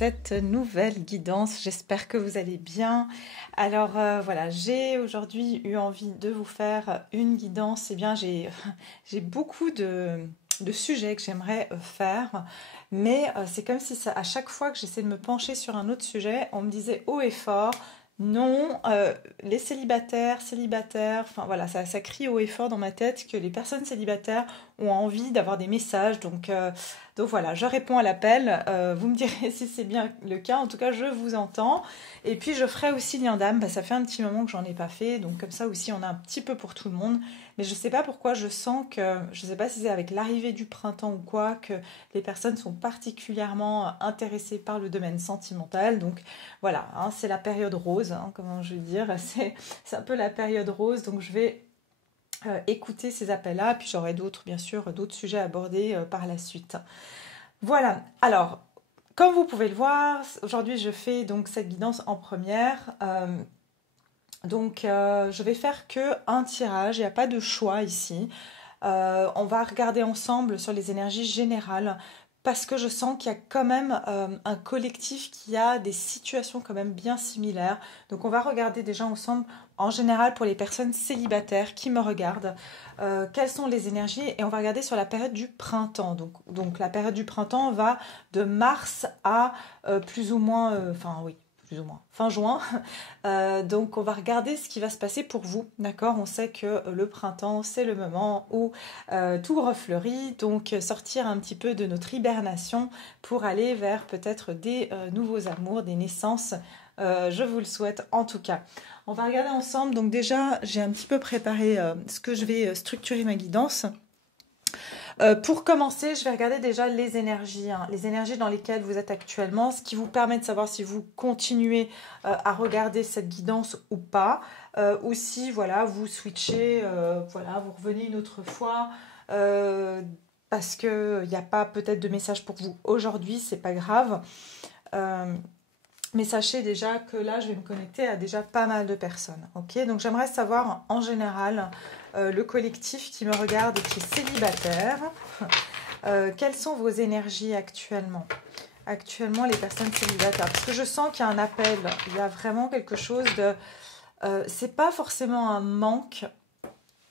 cette nouvelle guidance. J'espère que vous allez bien. Alors voilà, j'ai aujourd'hui eu envie de vous faire une guidance. Eh bien, j'ai beaucoup de sujets que j'aimerais faire, mais c'est comme si à chaque fois que j'essaie de me pencher sur un autre sujet, on me disait haut et fort, non, les célibataires, enfin voilà, ça crie haut et fort dans ma tête que les personnes célibataires ont envie d'avoir des messages. Donc voilà, je réponds à l'appel. Vous me direz si c'est bien le cas. En tout cas, je vous entends. Et puis, je ferai aussi lien d'âme. Bah, ça fait un petit moment que j'en ai pas fait. Donc comme ça aussi, on a un petit peu pour tout le monde. Mais je sais pas pourquoi je sens que, je sais pas si c'est avec l'arrivée du printemps ou quoi, que les personnes sont particulièrement intéressées par le domaine sentimental. Donc voilà, hein, c'est la période rose, hein, comment je veux dire. C'est un peu la période rose. Donc je vais écouter ces appels-là, puis j'aurai d'autres, bien sûr, d'autres sujets à aborder par la suite. Voilà, alors, comme vous pouvez le voir, aujourd'hui je fais donc cette guidance en première. Je vais faire que un tirage, il n'y a pas de choix ici. On va regarder ensemble sur les énergies générales parce que je sens qu'il y a quand même un collectif qui a des situations quand même bien similaires. Donc on va regarder déjà ensemble en général pour les personnes célibataires qui me regardent, quelles sont les énergies et on va regarder sur la période du printemps. Donc la période du printemps va de mars à plus ou moins, plus ou moins fin juin. Donc on va regarder ce qui va se passer pour vous, d'accord? On sait que le printemps, c'est le moment où tout refleurit, donc sortir un petit peu de notre hibernation pour aller vers peut-être des nouveaux amours, des naissances. Je vous le souhaite en tout cas. On va regarder ensemble, donc déjà j'ai un petit peu préparé ce que je vais structurer ma guidance. Pour commencer, je vais regarder déjà les énergies, hein, les énergies dans lesquelles vous êtes actuellement, ce qui vous permet de savoir si vous continuez à regarder cette guidance ou pas, ou si voilà, vous switchez, voilà, vous revenez une autre fois, parce qu'il n'y a pas peut-être de message pour vous aujourd'hui, c'est pas grave. Mais sachez déjà que là, je vais me connecter à déjà pas mal de personnes. Ok, donc j'aimerais savoir en général le collectif qui me regarde et qui est célibataire. Quelles sont vos énergies actuellement? Actuellement, les personnes célibataires. Parce que je sens qu'il y a un appel. Il y a vraiment quelque chose de... c'est pas forcément un manque.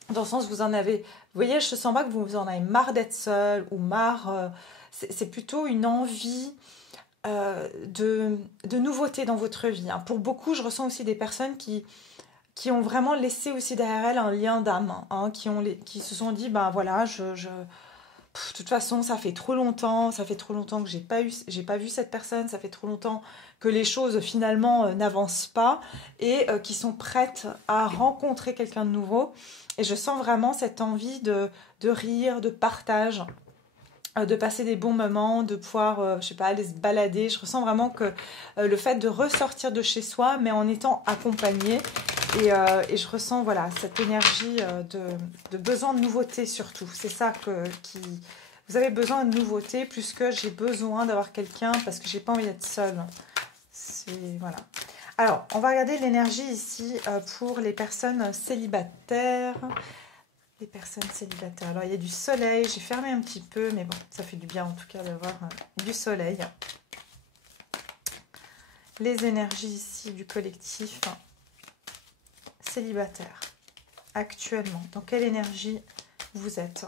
Dans le sens où vous en avez... Vous voyez, je sens pas que vous en avez marre d'être seul ou marre... c'est plutôt une envie... de nouveautés dans votre vie. Hein. Pour beaucoup, je ressens aussi des personnes qui ont vraiment laissé aussi derrière elles un lien d'âme, hein, qui se sont dit, ben voilà, de toute façon, ça fait trop longtemps que j'ai pas vu cette personne, ça fait trop longtemps que les choses finalement n'avancent pas et qui sont prêtes à rencontrer quelqu'un de nouveau. Et je sens vraiment cette envie de rire, de partage, de passer des bons moments, de pouvoir, je sais pas, aller se balader. Je ressens vraiment que le fait de ressortir de chez soi, mais en étant accompagné, et je ressens voilà cette énergie de besoin de nouveauté surtout. C'est ça qui... Vous avez besoin de nouveauté plus que j'ai besoin d'avoir quelqu'un parce que j'ai pas envie d'être seule. Voilà. Alors, on va regarder l'énergie ici pour les personnes célibataires. Les personnes célibataires. Alors, il y a du soleil. J'ai fermé un petit peu, mais bon, ça fait du bien en tout cas d'avoir du soleil. Les énergies ici du collectif célibataire. Actuellement, dans quelle énergie vous êtes?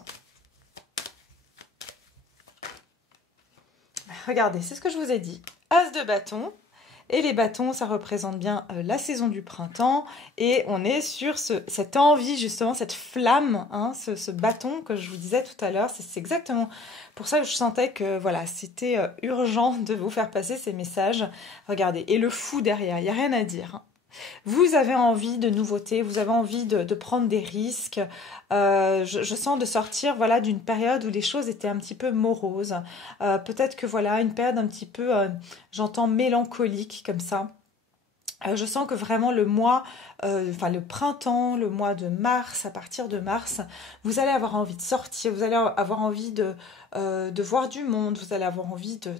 Regardez, c'est ce que je vous ai dit. As de bâton. Et les bâtons, ça représente bien la saison du printemps. Et on est sur cette envie, justement, cette flamme, hein, ce bâton que je vous disais tout à l'heure. C'est exactement pour ça que je sentais que voilà, c'était urgent de vous faire passer ces messages. Regardez, et le fou derrière, il n'y a rien à dire. Hein. Vous avez envie de nouveautés, vous avez envie de prendre des risques. Je sens de sortir voilà, d'une période où les choses étaient un petit peu moroses. Peut-être que voilà, une période un petit peu, j'entends mélancolique comme ça. Je sens que vraiment le mois, le printemps, le mois de mars, à partir de mars, vous allez avoir envie de sortir, vous allez avoir envie de voir du monde, vous allez avoir envie de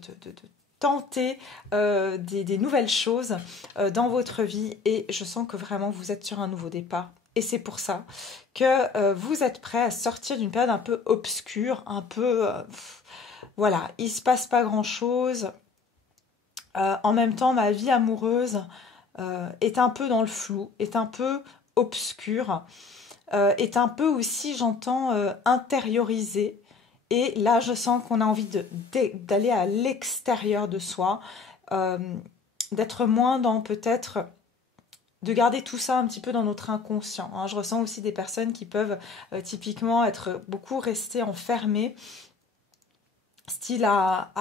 tenter des nouvelles choses dans votre vie et je sens que vraiment vous êtes sur un nouveau départ. Et c'est pour ça que vous êtes prêt à sortir d'une période un peu obscure, un peu... voilà, il ne se passe pas grand-chose. En même temps, ma vie amoureuse est un peu dans le flou, est un peu obscure, est un peu aussi, j'entends, intériorisée. Et là, je sens qu'on a envie d'aller à l'extérieur de soi, euh, d'être moins dans peut-être de garder tout ça un petit peu dans notre inconscient. Hein. Je ressens aussi des personnes qui peuvent typiquement être beaucoup restées enfermées, style à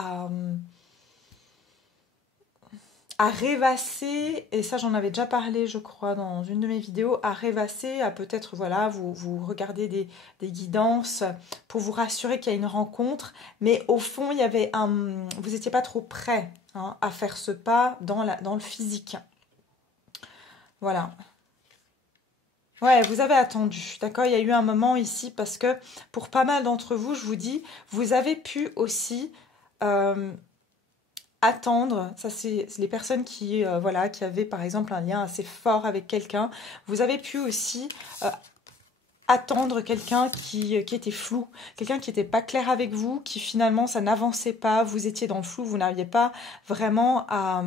rêvasser, et ça j'en avais déjà parlé je crois dans une de mes vidéos, à rêvasser, à peut-être voilà, vous regardez des guidances pour vous rassurer qu'il y a une rencontre, mais au fond il y avait vous n'étiez pas trop prêt hein, à faire ce pas dans le physique. Voilà. Ouais, vous avez attendu, d'accord? Il y a eu un moment ici parce que pour pas mal d'entre vous, je vous dis, vous avez pu aussi euh, attendre. Ça, c'est les personnes qui, voilà, qui avaient par exemple un lien assez fort avec quelqu'un. Vous avez pu aussi attendre quelqu'un qui était flou, quelqu'un qui n'était pas clair avec vous, qui finalement ça n'avançait pas, vous étiez dans le flou, vous n'arriviez pas vraiment à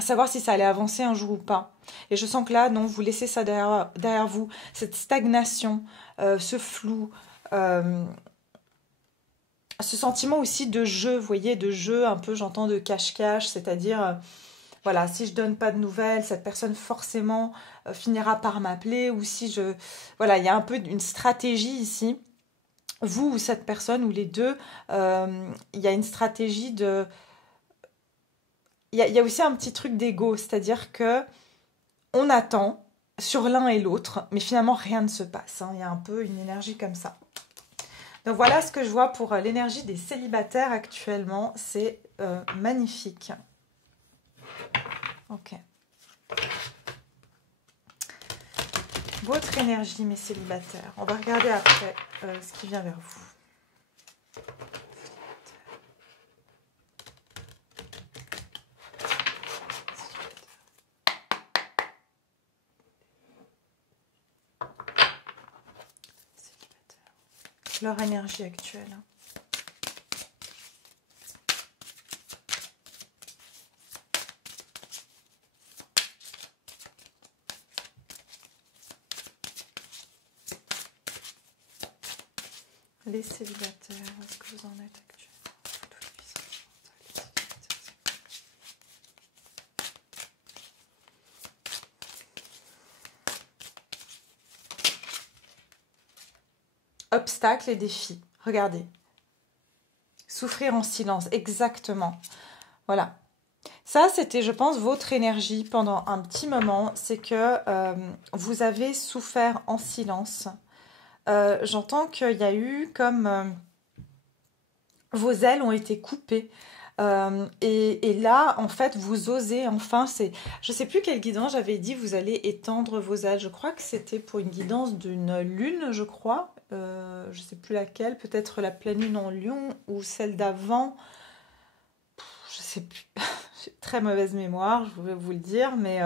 savoir si ça allait avancer un jour ou pas. Et je sens que là, non, vous laissez ça derrière vous, cette stagnation, ce flou, euh, ce sentiment aussi de jeu, vous voyez, de jeu un peu, j'entends de cache-cache, c'est-à-dire, voilà, si je donne pas de nouvelles, cette personne forcément finira par m'appeler, ou si je... Voilà, il y a un peu une stratégie ici, vous ou cette personne, ou les deux, il y a une stratégie de... Il y a aussi un petit truc d'ego, c'est-à-dire que on attend sur l'un et l'autre, mais finalement rien ne se passe. Hein. Il y a un peu une énergie comme ça. Donc voilà ce que je vois pour l'énergie des célibataires actuellement. C'est magnifique. Ok. Votre énergie, mes célibataires. On va regarder après ce qui vient vers vous. Leur énergie actuelle. Les célibataires, où est-ce que vous en êtes actuellement? Obstacles et défis. Regardez. Souffrir en silence, exactement. Voilà. Ça, c'était, je pense, votre énergie pendant un petit moment. C'est que vous avez souffert en silence. J'entends qu'il y a eu comme... vos ailes ont été coupées. Et là, en fait, vous osez enfin, je sais plus quelle guidance j'avais dit, vous allez étendre vos ailes. Je crois que c'était pour une guidance d'une lune, je crois. Je sais plus laquelle, peut-être la pleine lune en Lion ou celle d'avant. Je sais plus. J'ai très mauvaise mémoire, je voulais vous le dire, mais...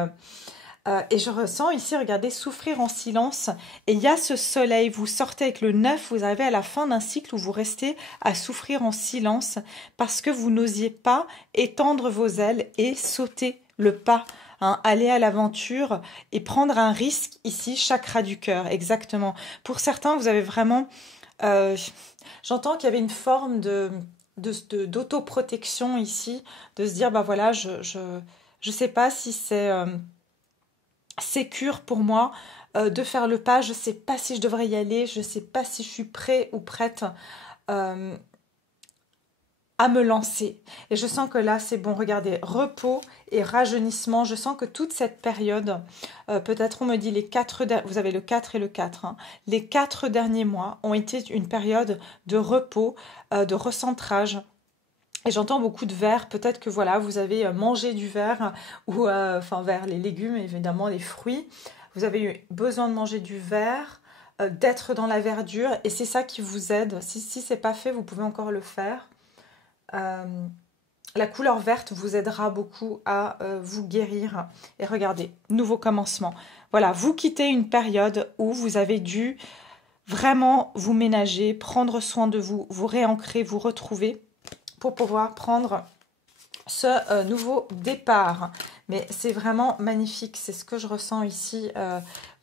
et je ressens ici, regardez, souffrir en silence. Et il y a ce soleil, vous sortez avec le 9, vous arrivez à la fin d'un cycle où vous restez à souffrir en silence parce que vous n'osiez pas étendre vos ailes et sauter le pas, hein, aller à l'aventure et prendre un risque ici, chakra du cœur, exactement. Pour certains, vous avez vraiment... j'entends qu'il y avait une forme d'autoprotection ici, de se dire, bah voilà, je sais pas si c'est... sécure pour moi de faire le pas. Je ne sais pas si je devrais y aller. Je ne sais pas si je suis prêt ou prête à me lancer. Et je sens que là, c'est bon. Regardez, repos et rajeunissement. Je sens que toute cette période, peut-être on me dit vous avez le 4 et le 4. Hein, les 4 derniers mois ont été une période de repos, de recentrage. Et j'entends beaucoup de verre, peut-être que voilà, vous avez mangé du verre, ou enfin verre, les légumes, évidemment, les fruits. Vous avez eu besoin de manger du verre, d'être dans la verdure, et c'est ça qui vous aide. Si ce n'est pas fait, vous pouvez encore le faire. La couleur verte vous aidera beaucoup à vous guérir. Et regardez, nouveau commencement. Voilà, vous quittez une période où vous avez dû vraiment vous ménager, prendre soin de vous, vous réancrer, vous retrouver, pour pouvoir prendre ce nouveau départ. Mais c'est vraiment magnifique, c'est ce que je ressens ici.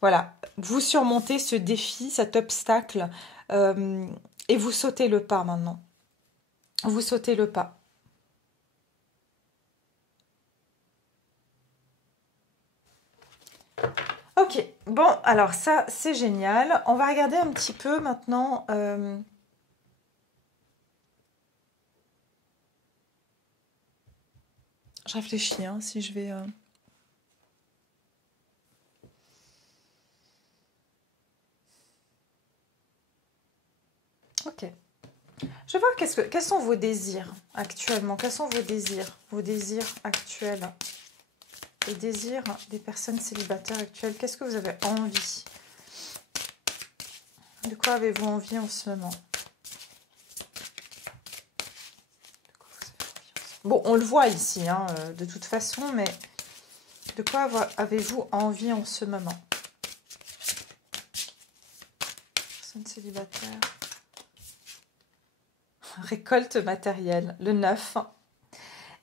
Voilà, vous surmontez ce défi, cet obstacle, et vous sautez le pas maintenant. Vous sautez le pas. Ok, bon, alors ça, c'est génial. On va regarder un petit peu maintenant. Je réfléchis, hein, si je vais... Ok. Je vais voir quels sont vos désirs actuellement. Quels sont vos désirs actuels? Les désirs des personnes célibataires actuelles. Qu'est-ce que vous avez envie? De quoi avez-vous envie en ce moment? Bon, on le voit ici, hein, de toute façon, mais de quoi avez-vous envie en ce moment? Personne célibataire. Récolte matérielle, le 9.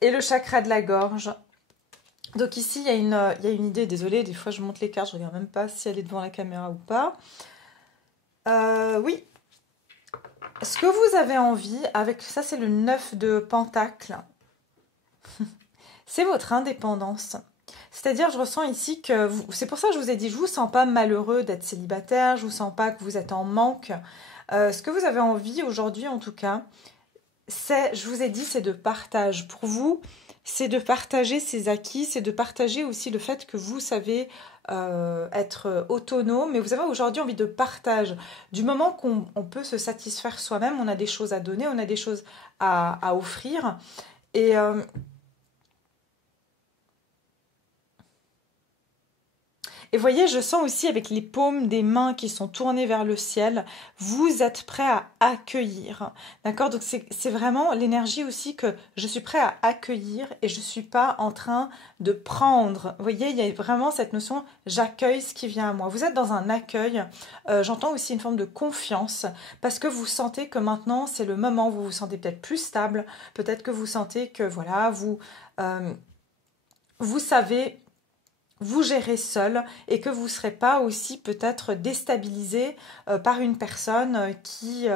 Et le chakra de la gorge. Donc ici, il y a une idée. Désolée, des fois je monte les cartes, je ne regarde même pas si elle est devant la caméra ou pas. Oui. Ce que vous avez envie, avec ça c'est le 9 de Pentacle, c'est votre indépendance. C'est-à-dire, je ressens ici que... C'est pour ça que je vous ai dit, je ne vous sens pas malheureux d'être célibataire, je ne vous sens pas que vous êtes en manque. Ce que vous avez envie aujourd'hui, en tout cas, je vous ai dit, c'est de partage. Pour vous, c'est de partager ses acquis, c'est de partager aussi le fait que vous savez être autonome, mais vous avez aujourd'hui envie de partage. Du moment qu'on peut se satisfaire soi-même, on a des choses à donner, on a des choses à offrir. Et voyez, je sens aussi avec les paumes des mains qui sont tournées vers le ciel, vous êtes prêt à accueillir. D'accord? Donc c'est vraiment l'énergie aussi que je suis prêt à accueillir et je ne suis pas en train de prendre. Vous voyez, il y a vraiment cette notion, j'accueille ce qui vient à moi. Vous êtes dans un accueil. J'entends aussi une forme de confiance parce que vous sentez que maintenant c'est le moment où vous vous sentez peut-être plus stable. Peut-être que vous sentez que voilà, vous savez vous gérez seul et que vous ne serez pas aussi peut-être déstabilisé par une personne qui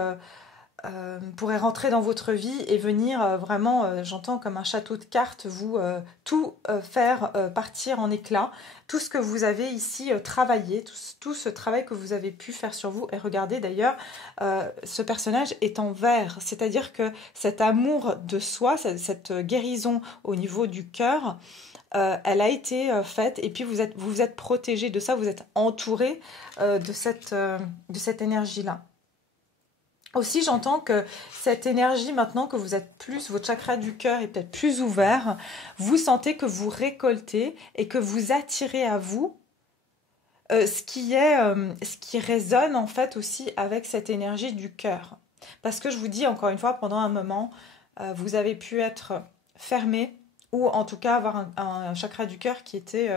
pourrait rentrer dans votre vie et venir vraiment, j'entends comme un château de cartes, vous tout faire partir en éclats. Tout ce que vous avez ici travaillé, tout ce travail que vous avez pu faire sur vous. Et regardez d'ailleurs, ce personnage est en vert, c'est-à-dire que cet amour de soi, cette guérison au niveau du cœur, elle a été faite et puis vous êtes protégé de ça, vous êtes entouré de cette énergie-là. Aussi, j'entends que cette énergie, maintenant que vous êtes plus, votre chakra du cœur est peut-être plus ouvert, vous sentez que vous récoltez et que vous attirez à vous ce qui résonne en fait aussi avec cette énergie du cœur. Parce que je vous dis encore une fois, pendant un moment, vous avez pu être fermé ou en tout cas avoir un chakra du cœur qui était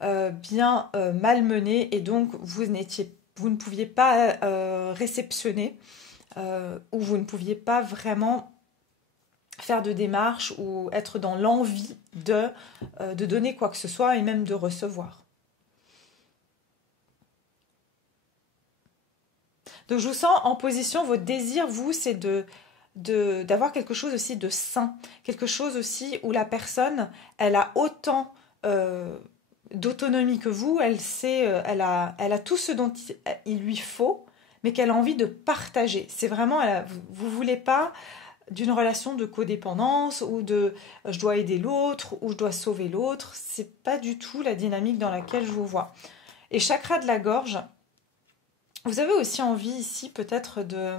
bien malmené et donc vous ne pouviez pas réceptionner ou vous ne pouviez pas vraiment faire de démarches ou être dans l'envie de donner quoi que ce soit et même de recevoir. Donc je vous sens en position, votre désir, vous, c'est d'avoir quelque chose aussi de sain, quelque chose aussi où la personne, elle a autant d'autonomie que vous, elle a tout ce dont il lui faut, mais qu'elle a envie de partager. C'est vraiment, vous voulez pas d'une relation de codépendance ou de je dois aider l'autre ou je dois sauver l'autre. C'est pas du tout la dynamique dans laquelle je vous vois. Et chakra de la gorge, vous avez aussi envie ici peut-être de...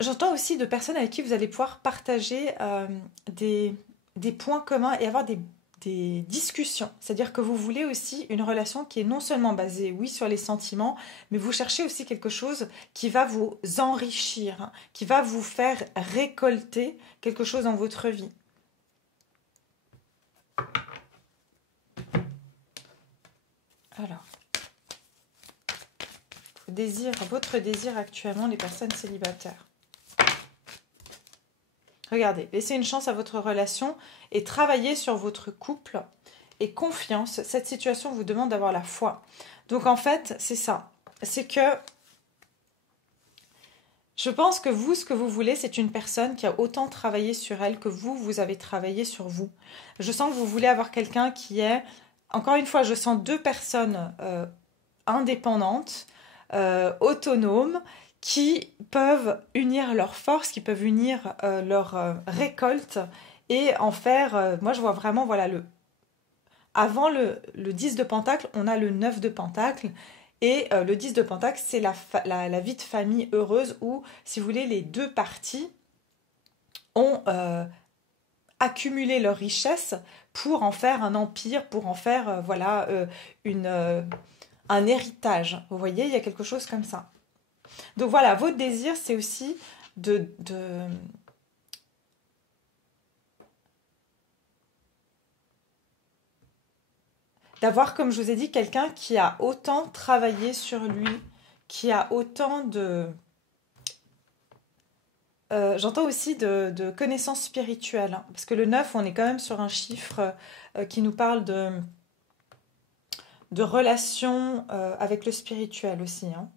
J'entends aussi de personnes avec qui vous allez pouvoir partager des points communs et avoir des discussions. C'est-à-dire que vous voulez aussi une relation qui est non seulement basée, oui, sur les sentiments, mais vous cherchez aussi quelque chose qui va vous enrichir, hein, qui va vous faire récolter quelque chose dans votre vie. Alors, votre désir actuellement, les personnes célibataires. Regardez, laissez une chance à votre relation et travaillez sur votre couple et confiance. Cette situation vous demande d'avoir la foi. Donc en fait, c'est ça. C'est que je pense que vous, ce que vous voulez, c'est une personne qui a autant travaillé sur elle que vous avez travaillé sur vous. Je sens que vous voulez avoir quelqu'un qui est, encore une fois, je sens deux personnes indépendantes, autonomes, qui peuvent unir leurs forces, qui peuvent unir leur récolte et en faire, moi je vois vraiment, voilà, avant le 10 de Pentacle, on a le 9 de Pentacle, et le 10 de Pentacle, c'est la vie de famille heureuse où, si vous voulez, les deux parties ont accumulé leur richesse pour en faire un empire, pour en faire, voilà, un héritage. Vous voyez, il y a quelque chose comme ça. Donc voilà, votre désir, c'est aussi d'avoir, comme je vous ai dit, quelqu'un qui a autant travaillé sur lui, qui a autant de... j'entends aussi de connaissances spirituelles, hein, parce que le 9, on est quand même sur un chiffre qui nous parle de relations avec le spirituel aussi, hein.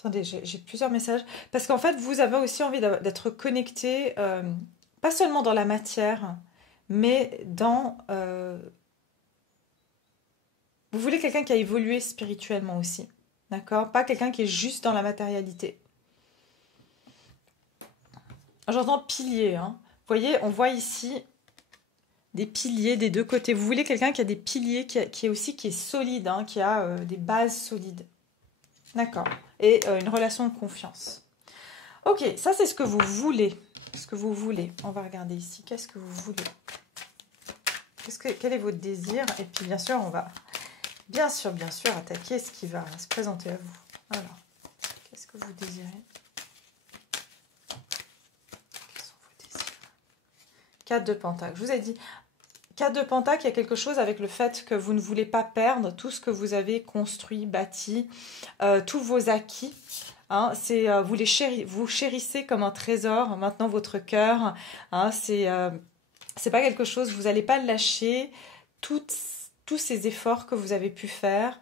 Attendez, j'ai plusieurs messages. Parce qu'en fait, vous avez aussi envie d'être connecté, pas seulement dans la matière, mais dans... vous voulez quelqu'un qui a évolué spirituellement aussi. D'accord? Pas quelqu'un qui est juste dans la matérialité. J'entends pilier, hein. Vous voyez, on voit ici des piliers des deux côtés. Vous voulez quelqu'un qui a des piliers, qui est solide, hein, qui a des bases solides. D'accord. Et une relation de confiance. Ok, ça c'est ce que vous voulez. Ce que vous voulez. On va regarder ici. Qu'est-ce que vous voulez? Quel est votre désir? Et puis bien sûr, on va bien sûr attaquer ce qui va se présenter à vous. Alors, qu'est-ce que vous désirez? Quels sont vos désirs? 4 de Pentacle. Je vous ai dit, 4 de Pentacle, il y a quelque chose avec le fait que vous ne voulez pas perdre tout ce que vous avez construit, bâti, tous vos acquis. Hein, vous chérissez comme un trésor maintenant votre cœur. Hein, c'est pas quelque chose, vous n'allez pas le lâcher. Tous ces efforts que vous avez pu faire.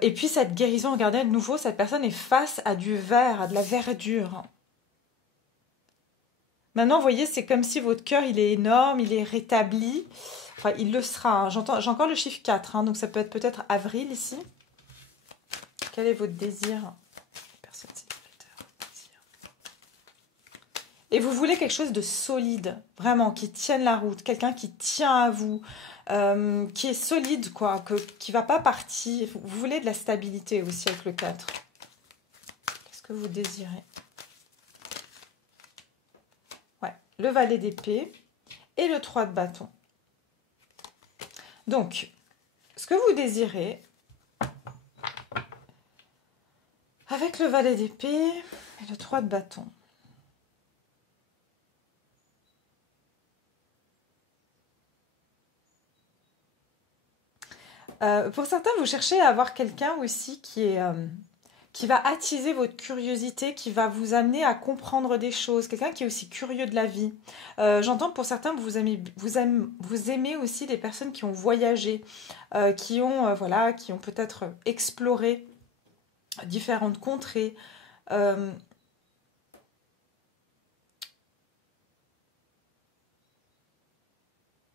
Et puis cette guérison, regardez, de nouveau, cette personne est face à du vert, à de la verdure. Maintenant, vous voyez, c'est comme si votre cœur, il est énorme, il est rétabli. Enfin, il le sera. Hein. J'ai encore le chiffre 4, hein, donc ça peut être peut-être avril ici. Quel est votre désir? Personne célibataire. Et vous voulez quelque chose de solide, vraiment, qui tienne la route, quelqu'un qui tient à vous, qui est solide, quoi, qui ne va pas partir. Vous voulez de la stabilité aussi avec le 4. Qu'est-ce que vous désirez? Ouais, le valet d'épée et le 3 de bâton. Donc, ce que vous désirez, avec le valet d'épée et le 3 de bâton. Pour certains, vous cherchez à avoir quelqu'un aussi qui va attiser votre curiosité, qui va vous amener à comprendre des choses, quelqu'un qui est aussi curieux de la vie. J'entends pour certains que vous aimez aussi des personnes qui ont voyagé, qui ont peut-être exploré différentes contrées.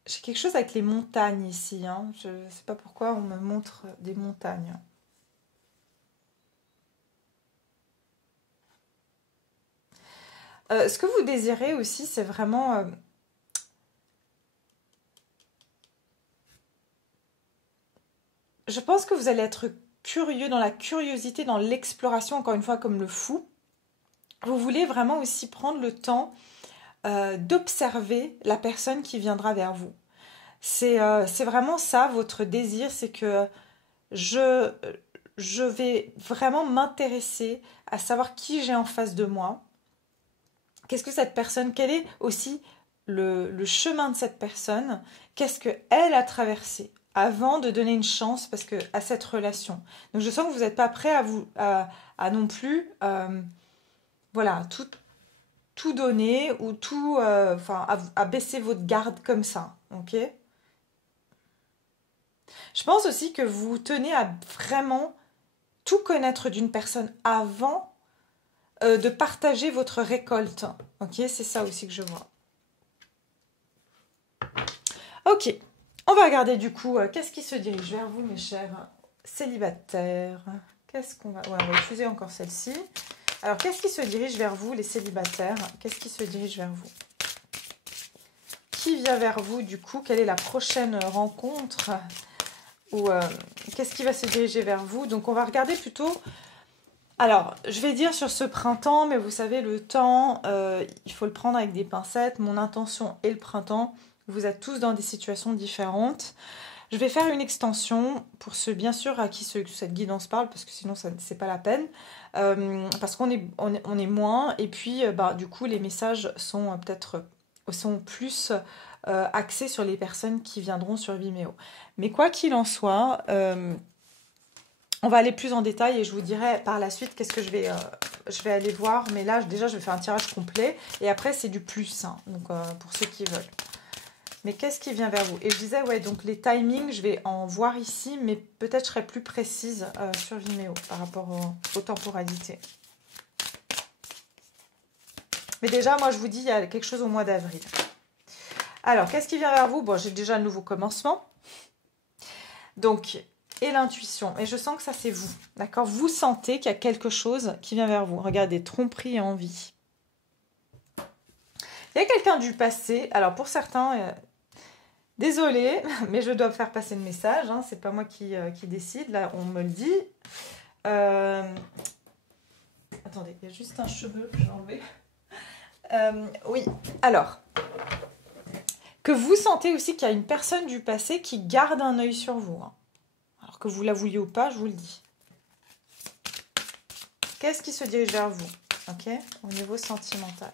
J'ai quelque chose avec les montagnes ici, hein. Je ne sais pas pourquoi on me montre des montagnes. Ce que vous désirez aussi, c'est vraiment... je pense que vous allez être curieux, dans la curiosité, dans l'exploration, encore une fois, comme le fou. Vous voulez vraiment aussi prendre le temps d'observer la personne qui viendra vers vous. C'est vraiment ça, votre désir, c'est que je vais vraiment m'intéresser à savoir qui j'ai en face de moi. Qu'est-ce que cette personne, quel est aussi le chemin de cette personne? Qu'est-ce qu'elle a traversé avant de donner une chance à cette relation? Donc je sens que vous n'êtes pas prêt à non plus voilà, tout donner ou tout, à baisser votre garde comme ça, ok? Je pense aussi que vous tenez à vraiment tout connaître d'une personne avant de partager votre récolte, ok? C'est ça aussi que je vois. Ok, on va regarder du coup, qu'est-ce qui se dirige vers vous, mes chers célibataires? Qu'est-ce qu'on va... Ouais, on va utiliser encore celle-ci. Alors, qu'est-ce qui se dirige vers vous, les célibataires? Qu'est-ce qui se dirige vers vous? Qui vient vers vous, du coup? Quelle est la prochaine rencontre? Ou qu'est-ce qui va se diriger vers vous? Donc, on va regarder plutôt... Alors, je vais dire sur ce printemps, mais vous savez, le temps, il faut le prendre avec des pincettes. Mon intention est le printemps. Vous êtes tous dans des situations différentes. Je vais faire une extension pour ceux, bien sûr, à qui cette guidance parle, parce que sinon, c'est pas la peine. Parce qu'on est moins, et puis, du coup, les messages sont sont plus axés sur les personnes qui viendront sur Vimeo. Mais quoi qu'il en soit, on va aller plus en détail et je vous dirai par la suite qu'est-ce que je vais aller voir. Mais là, déjà, je vais faire un tirage complet, et après, c'est du plus, hein, donc pour ceux qui veulent. Mais qu'est-ce qui vient vers vous? Et je disais, ouais, donc les timings, je vais en voir ici, mais peut-être je serai plus précise sur Vimeo par rapport aux temporalités. Mais déjà, moi, je vous dis, il y a quelque chose au mois d'avril. Alors, qu'est-ce qui vient vers vous? Bon, j'ai déjà le nouveau commencement. Donc, et l'intuition. Et je sens que ça, c'est vous. D'accord? Vous sentez qu'il y a quelque chose qui vient vers vous. Regardez, tromperie et envie. Il y a quelqu'un du passé. Alors, pour certains... Désolée, mais je dois faire passer le message, hein, c'est pas moi qui décide, là on me le dit. Attendez, il y a juste un cheveu que j'ai enlevé. Oui, alors, que vous sentez aussi qu'il y a une personne du passé qui garde un œil sur vous. Hein. Alors que vous la vouliez ou pas, je vous le dis. Qu'est-ce qui se dirige vers vous, ok, au niveau sentimental?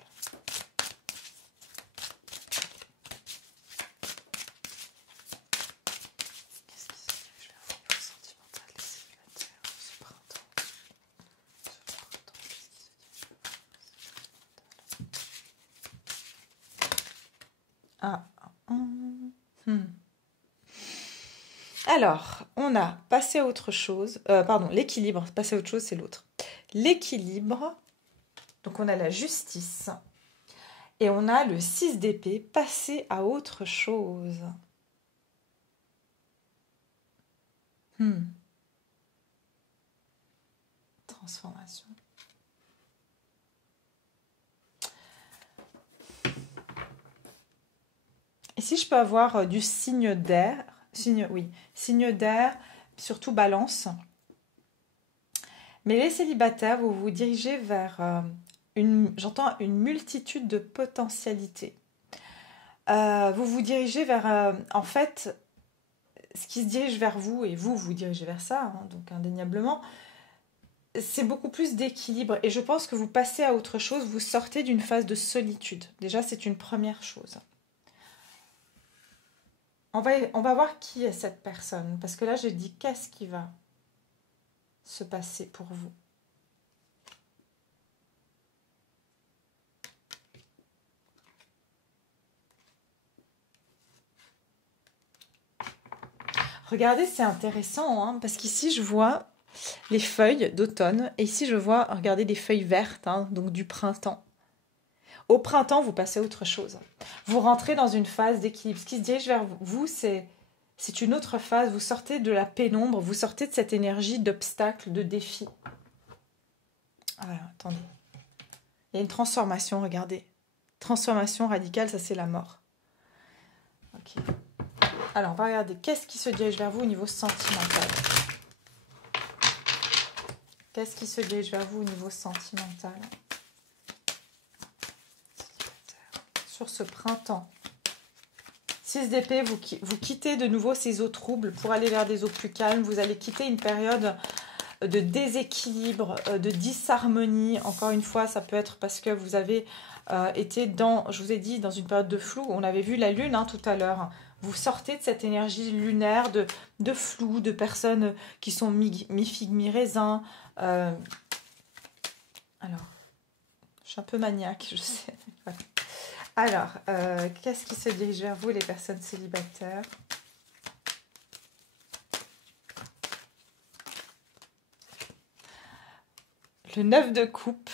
Alors, on a passé à autre chose. Pardon, l'équilibre. Passer à autre chose, c'est l'autre. L'équilibre. Donc, on a la justice. Et on a le 6 d'épée. Passer à autre chose. Transformation. Et si je peux avoir du signe d'air, signe d'air, surtout balance. Mais les célibataires, vous vous dirigez vers, j'entends une multitude de potentialités. Vous vous dirigez vers, en fait, ce qui se dirige vers vous, et vous vous dirigez vers ça, hein, donc indéniablement, c'est beaucoup plus d'équilibre. Et je pense que vous passez à autre chose, vous sortez d'une phase de solitude. Déjà, c'est une première chose. On va voir qui est cette personne. Parce que là, j'ai dit, qu'est-ce qui va se passer pour vous? Regardez, c'est intéressant, hein, parce qu'ici, je vois les feuilles d'automne. Et ici, je vois, regardez, des feuilles vertes, hein, donc du printemps. Au printemps, vous passez à autre chose. Vous rentrez dans une phase d'équilibre. Ce qui se dirige vers vous, c'est une autre phase. Vous sortez de la pénombre, vous sortez de cette énergie d'obstacle, de défi. Voilà, attendez. Il y a une transformation, regardez. Transformation radicale, ça c'est la mort. Ok. Alors, on va regarder. Qu'est-ce qui se dirige vers vous au niveau sentimental? Qu'est-ce qui se dirige vers vous au niveau sentimental? Sur ce printemps. 6 d'épée, vous quittez de nouveau ces eaux troubles pour aller vers des eaux plus calmes. Vous allez quitter une période de déséquilibre, de disharmonie. Encore une fois, ça peut être parce que vous avez été dans, je vous ai dit, dans une période de flou. On avait vu la lune tout à l'heure. Vous sortez de cette énergie lunaire de flou, de personnes qui sont mi-figue, mi-raisin. Alors, je suis un peu maniaque, je sais. Voilà. Alors, qu'est-ce qui se dirige vers vous, les personnes célibataires? Le 9 de coupe.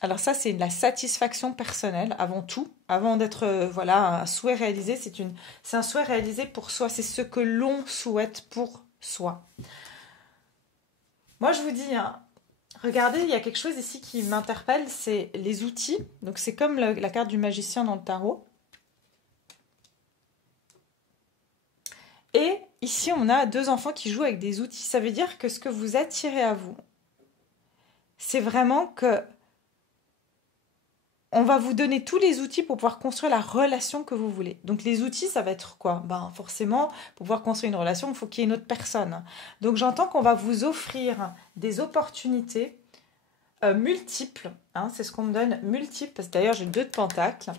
Alors ça, c'est la satisfaction personnelle avant tout. Avant d'être voilà, un souhait réalisé, c'est un souhait réalisé pour soi. C'est ce que l'on souhaite pour soi. Moi, je vous dis, hein, regardez, il y a quelque chose ici qui m'interpelle, c'est les outils. Donc c'est comme la carte du magicien dans le tarot. Et ici, on a deux enfants qui jouent avec des outils. Ça veut dire que ce que vous attirez à vous, c'est vraiment que on va vous donner tous les outils pour pouvoir construire la relation que vous voulez. Donc les outils, ça va être quoi? Ben forcément, pour pouvoir construire une relation, il faut qu'il y ait une autre personne. Donc j'entends qu'on va vous offrir des opportunités multiples. Hein, c'est ce qu'on me donne, multiples, parce que d'ailleurs j'ai le 2 de pentacles.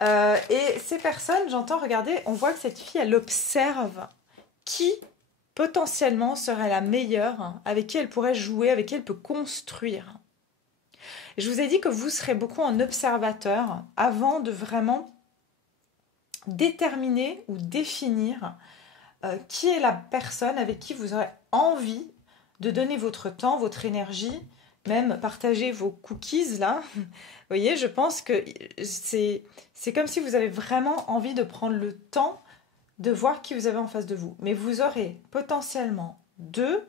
Et ces personnes, j'entends, regardez, on voit que cette fille, elle observe qui potentiellement serait la meilleure, avec qui elle pourrait jouer, avec qui elle peut construire. Je vous ai dit que vous serez beaucoup en observateur avant de vraiment déterminer ou définir qui est la personne avec qui vous aurez envie de donner votre temps, votre énergie, même partager vos cookies là. Vous voyez, je pense que c'est comme si vous avez vraiment envie de prendre le temps de voir qui vous avez en face de vous. Mais vous aurez potentiellement deux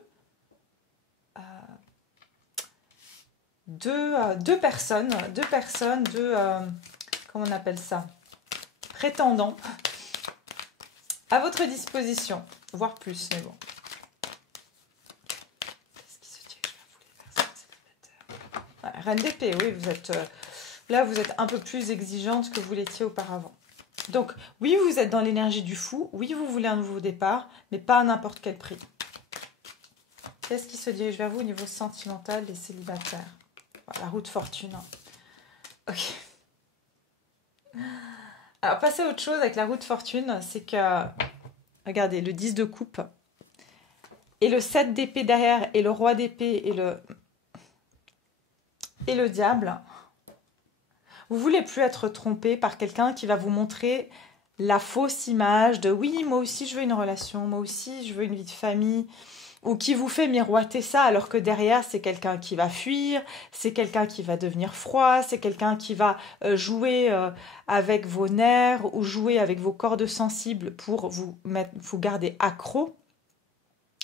personnes, comment on appelle ça, prétendants à votre disposition, voire plus, mais bon. Qu'est-ce qui se dirige vers vous, les personnes célibataires? Ouais, Reine d'épée, oui, vous êtes là, vous êtes un peu plus exigeante que vous l'étiez auparavant. Donc, oui, vous êtes dans l'énergie du fou, oui, vous voulez un nouveau départ, mais pas à n'importe quel prix. Qu'est-ce qui se dirige vers vous au niveau sentimental des célibataires? La roue de fortune. Ok. Alors, passer à autre chose avec la roue de fortune, c'est que, regardez, le 10 de coupe, et le 7 d'épée derrière, et le roi d'épée, et le diable, vous voulez plus être trompé par quelqu'un qui va vous montrer la fausse image de « oui, moi aussi je veux une relation, moi aussi je veux une vie de famille », ou qui vous fait miroiter ça alors que derrière c'est quelqu'un qui va fuir, c'est quelqu'un qui va devenir froid, c'est quelqu'un qui va jouer avec vos nerfs ou jouer avec vos cordes sensibles pour vous garder accro.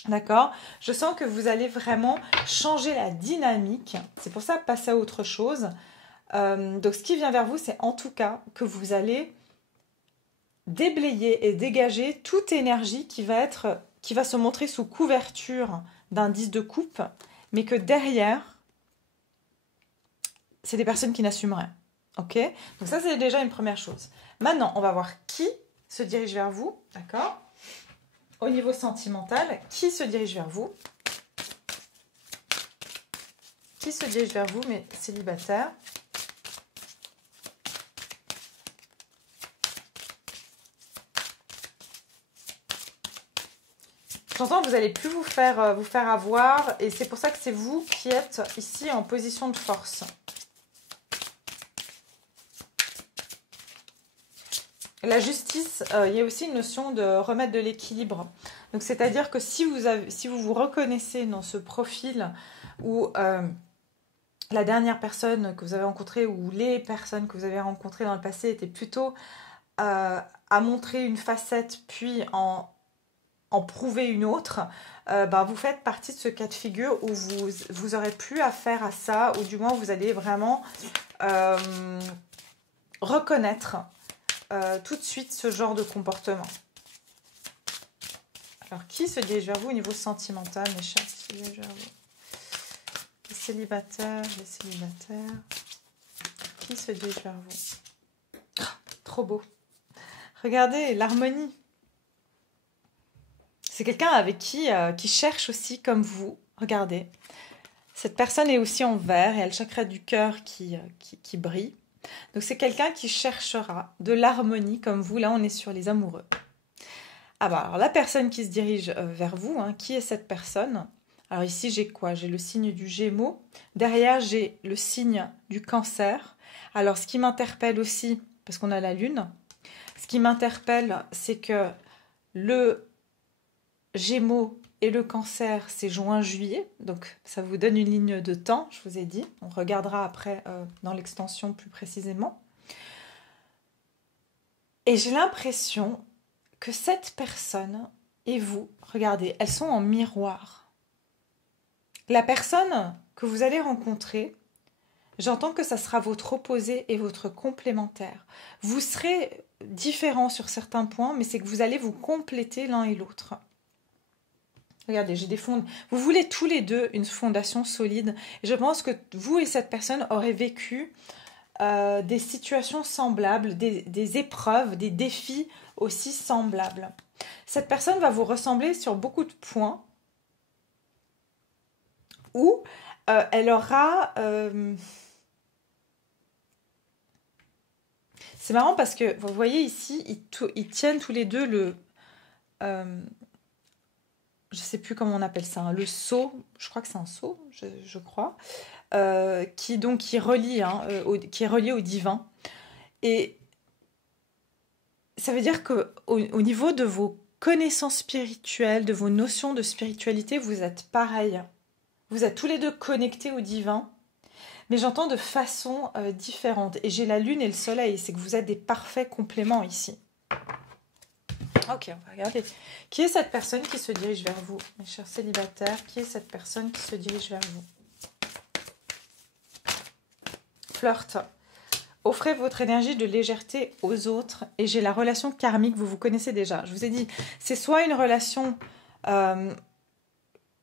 D'accord? Je sens que vous allez vraiment changer la dynamique. C'est pour ça passer à autre chose. Donc ce qui vient vers vous, c'est en tout cas que vous allez déblayer et dégager toute énergie qui va se montrer sous couverture d'un 10 de coupe, mais que derrière, c'est des personnes qui n'assumeraient. Ok? Donc ça, c'est déjà une première chose. Maintenant, on va voir qui se dirige vers vous, d'accord? Au niveau sentimental, qui se dirige vers vous? Qui se dirige vers vous, mes célibataires? J'entends que vous n'allez plus vous faire avoir et c'est pour ça que c'est vous qui êtes ici en position de force. La justice, il y a aussi une notion de remettre de l'équilibre. Donc c'est-à-dire que si vous vous reconnaissez dans ce profil où la dernière personne que vous avez rencontrée ou les personnes que vous avez rencontrées dans le passé étaient plutôt à montrer une facette puis en prouver une autre, vous faites partie de ce cas de figure où vous aurez plus affaire à ça, ou du moins vous allez vraiment reconnaître tout de suite ce genre de comportement. Alors, qui se dirige vers vous au niveau sentimental, mes chers? Qui se dirige vers vous? Les célibataires, Qui se dirige vers vous? Oh, trop beau. Regardez, l'harmonie. C'est quelqu'un avec qui cherche aussi comme vous. Regardez. Cette personne est aussi en vert et a le chakra du cœur qui brille. Donc c'est quelqu'un qui cherchera de l'harmonie comme vous. Là, on est sur les amoureux. Ah bah alors la personne qui se dirige vers vous, hein, qui est cette personne? Alors ici, j'ai quoi? J'ai le signe du Gémeaux. Derrière, j'ai le signe du Cancer. Alors ce qui m'interpelle aussi, parce qu'on a la Lune, ce qui m'interpelle, c'est que le Gémeaux et le Cancer, c'est juin-juillet. Donc ça vous donne une ligne de temps, je vous ai dit. On regardera après dans l'extension plus précisément. Et j'ai l'impression que cette personne et vous, regardez, elles sont en miroir. La personne que vous allez rencontrer, j'entends que ça sera votre opposé et votre complémentaire. Vous serez différents sur certains points, mais c'est que vous allez vous compléter l'un et l'autre. Regardez, j'ai des fonds. Vous voulez tous les deux une fondation solide. Et je pense que vous et cette personne aurez vécu des situations semblables, des épreuves, des défis aussi semblables. Cette personne va vous ressembler sur beaucoup de points où elle aura... C'est marrant parce que vous voyez ici, ils tiennent tous les deux le... je ne sais plus comment on appelle ça, hein, le sceau, je crois que c'est un sceau, je crois, qui relie, hein, qui est relié au divin. Et ça veut dire qu'au niveau de vos connaissances spirituelles, de vos notions de spiritualité, vous êtes pareils. Vous êtes tous les deux connectés au divin, mais j'entends de façon différente. Et j'ai la lune et le soleil, c'est que vous êtes des parfaits compléments ici. Ok, on va regarder. Qui est cette personne qui se dirige vers vous, mes chers célibataires? Qui est cette personne qui se dirige vers vous? Flirt. Offrez votre énergie de légèreté aux autres. Et j'ai la relation karmique, vous connaissez déjà. Je vous ai dit, c'est soit une relation...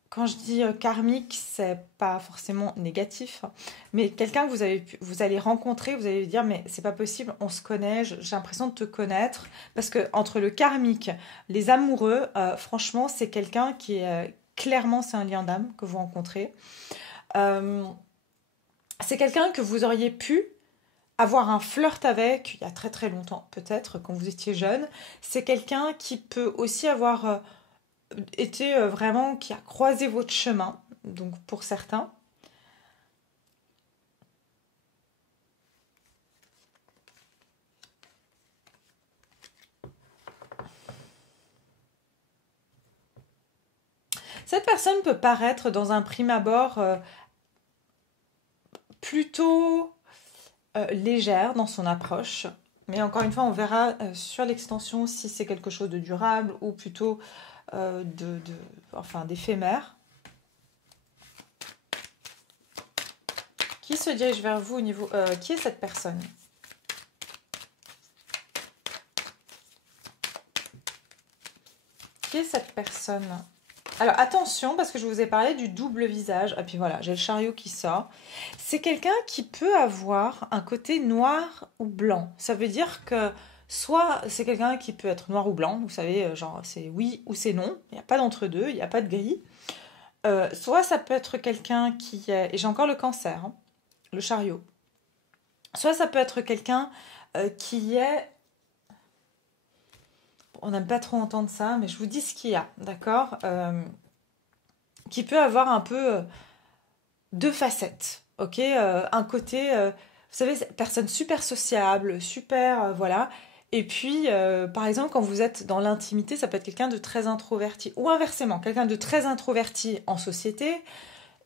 quand je dis karmique, c'est pas forcément négatif, mais quelqu'un que vous allez rencontrer, vous allez dire mais c'est pas possible, on se connaît, j'ai l'impression de te connaître, parce que entre le karmique, les amoureux, franchement, c'est quelqu'un qui est clairement, c'est un lien d'âme que vous rencontrez. C'est quelqu'un que vous auriez pu avoir un flirt avec il y a très très longtemps, peut-être quand vous étiez jeune. C'est quelqu'un qui peut aussi avoir été vraiment, qui a croisé votre chemin, donc pour certains. Cette personne peut paraître dans un prime abord plutôt légère dans son approche, mais encore une fois on verra sur l'extension si c'est quelque chose de durable ou plutôt d'éphémère. Qui se dirige vers vous au niveau... qui est cette personne? Qui est cette personne? Alors attention, parce que je vous ai parlé du double visage. Et puis voilà, j'ai le chariot qui sort. C'est quelqu'un qui peut avoir un côté noir ou blanc. Ça veut dire que soit c'est quelqu'un qui peut être noir ou blanc. Vous savez, genre c'est oui ou c'est non. Il n'y a pas d'entre-deux, il n'y a pas de gris. Soit ça peut être quelqu'un qui est... Et j'ai encore le cancer, hein, le chariot. Soit ça peut être quelqu'un qui est... On n'aime pas trop entendre ça, mais je vous dis ce qu'il y a, d'accord, qui peut avoir un peu deux facettes, ok, un côté, vous savez, personne super sociable, super, voilà, et puis, par exemple, quand vous êtes dans l'intimité, ça peut être quelqu'un de très introverti, ou inversement, quelqu'un de très introverti en société,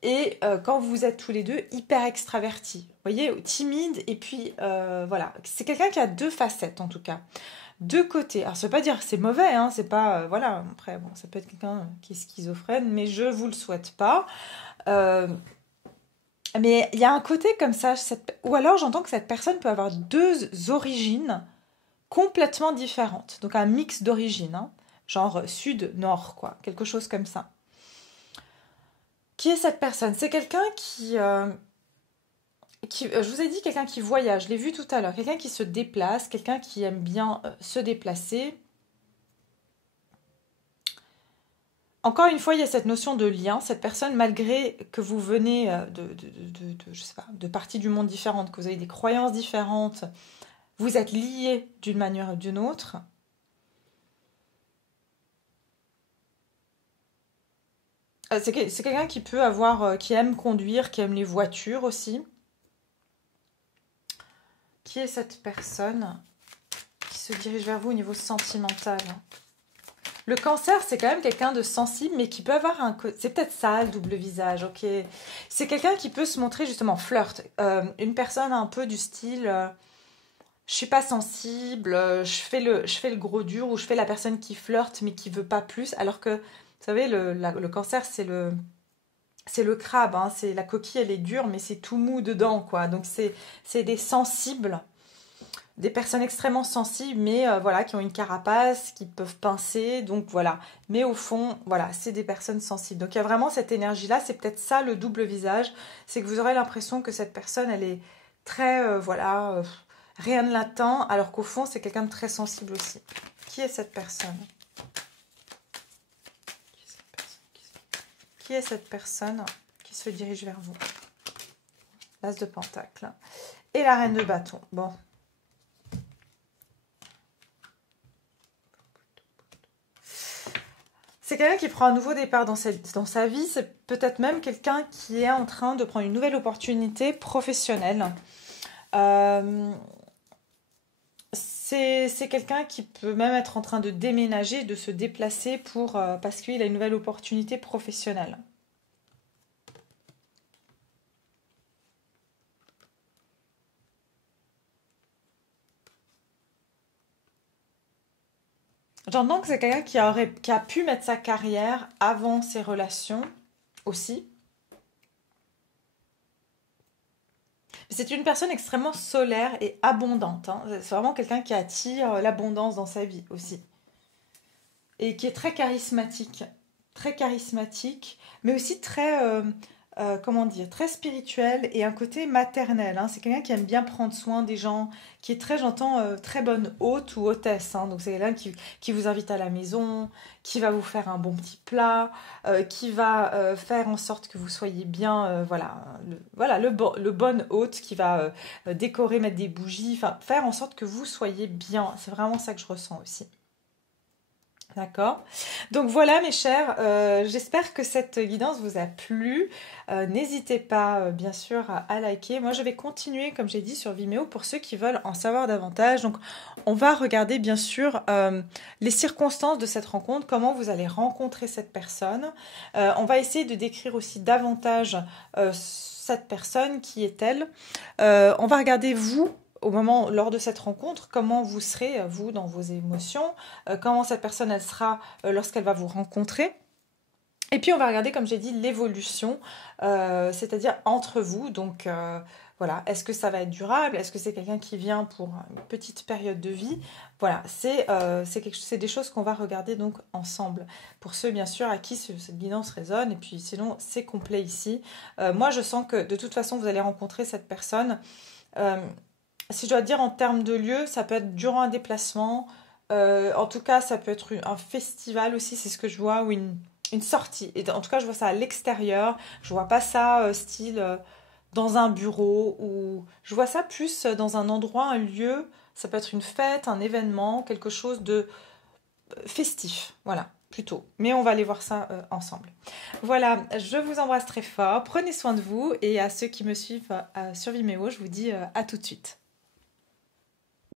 et quand vous êtes tous les deux hyper extravertis, vous voyez, timide, et puis, voilà, c'est quelqu'un qui a deux facettes, en tout cas. Deux côtés. Alors, ça veut pas dire que c'est mauvais, hein, c'est pas... voilà, après, bon, ça peut être quelqu'un qui est schizophrène, mais je vous le souhaite pas. Mais il y a un côté comme ça, ou alors j'entends que cette personne peut avoir deux origines complètement différentes. Donc, un mix d'origines, hein, genre sud-nord, quoi, quelque chose comme ça. Qui est cette personne? C'est quelqu'un qui... je vous ai dit quelqu'un qui voyage, je l'ai vu tout à l'heure, quelqu'un qui se déplace, quelqu'un qui aime bien se déplacer. Encore une fois, il y a cette notion de lien. Cette personne, malgré que vous venez je sais pas, de parties du monde différentes, que vous avez des croyances différentes, vous êtes liés d'une manière ou d'une autre. C'est quelqu'un qui peut avoir, qui aime conduire, qui aime les voitures aussi. Qui est cette personne qui se dirige vers vous au niveau sentimental? Le cancer, c'est quand même quelqu'un de sensible, mais qui peut avoir un... C'est peut-être ça, le double visage, ok. C'est quelqu'un qui peut se montrer justement flirt. Une personne un peu du style... je suis pas sensible, je fais le gros dur, ou je fais la personne qui flirte, mais qui veut pas plus. Alors que, vous savez, le cancer, c'est le crabe, hein, c'est la coquille, elle est dure, mais c'est tout mou dedans, quoi. Donc c'est des sensibles, des personnes extrêmement sensibles, mais voilà, qui ont une carapace, qui peuvent pincer, donc voilà. Mais au fond, voilà, c'est des personnes sensibles. Donc il y a vraiment cette énergie-là, c'est peut-être ça le double visage, c'est que vous aurez l'impression que cette personne, elle est très, voilà, rien ne l'atteint, alors qu'au fond, c'est quelqu'un de très sensible aussi. Qui est cette personne? Qui est cette personne qui se dirige vers vous? L'As de Pentacle. Et la Reine de Bâton. Bon. C'est quelqu'un qui prend un nouveau départ dans sa vie. C'est peut-être même quelqu'un qui est en train de prendre une nouvelle opportunité professionnelle. C'est quelqu'un qui peut même être en train de déménager, de se déplacer parce qu'il a une nouvelle opportunité professionnelle. J'entends que c'est quelqu'un qui a pu mettre sa carrière avant ses relations aussi. C'est une personne extrêmement solaire et abondante, hein. C'est vraiment quelqu'un qui attire l'abondance dans sa vie aussi. Et qui est très charismatique, mais aussi très, comment dire, très spirituel et un côté maternel, hein. C'est quelqu'un qui aime bien prendre soin des gens, qui est très, j'entends, très bonne hôte ou hôtesse, hein. Donc c'est quelqu'un qui vous invite à la maison, qui va vous faire un bon petit plat, qui va faire en sorte que vous soyez bien, voilà, le bon hôte qui va décorer, mettre des bougies, enfin faire en sorte que vous soyez bien. C'est vraiment ça que je ressens aussi. D'accord. Donc voilà mes chers, j'espère que cette guidance vous a plu. N'hésitez pas bien sûr à liker. Moi je vais continuer comme j'ai dit sur Vimeo pour ceux qui veulent en savoir davantage. Donc on va regarder bien sûr les circonstances de cette rencontre, comment vous allez rencontrer cette personne. On va essayer de décrire aussi davantage cette personne, qui est-elle. On va regarder vous lors de cette rencontre, comment vous serez, vous, dans vos émotions, comment cette personne, elle sera lorsqu'elle va vous rencontrer. Et puis, on va regarder, comme j'ai dit, l'évolution, c'est-à-dire entre vous. Donc, voilà, est-ce que ça va être durable? Est-ce que c'est quelqu'un qui vient pour une petite période de vie? Voilà, c'est des choses qu'on va regarder donc ensemble. Pour ceux, bien sûr, à qui cette guidance résonne. Et puis, sinon, c'est complet ici. Moi, je sens que, de toute façon, vous allez rencontrer cette personne. Si je dois dire en termes de lieu, ça peut être durant un déplacement. En tout cas, ça peut être un festival aussi, c'est ce que je vois, ou une sortie. Et en tout cas, je vois ça à l'extérieur. Je vois pas ça style dans un bureau. Ou je vois ça plus dans un endroit, un lieu. Ça peut être une fête, un événement, quelque chose de festif. Voilà, plutôt. Mais on va aller voir ça ensemble. Voilà, je vous embrasse très fort. Prenez soin de vous. Et à ceux qui me suivent sur Vimeo, je vous dis à tout de suite.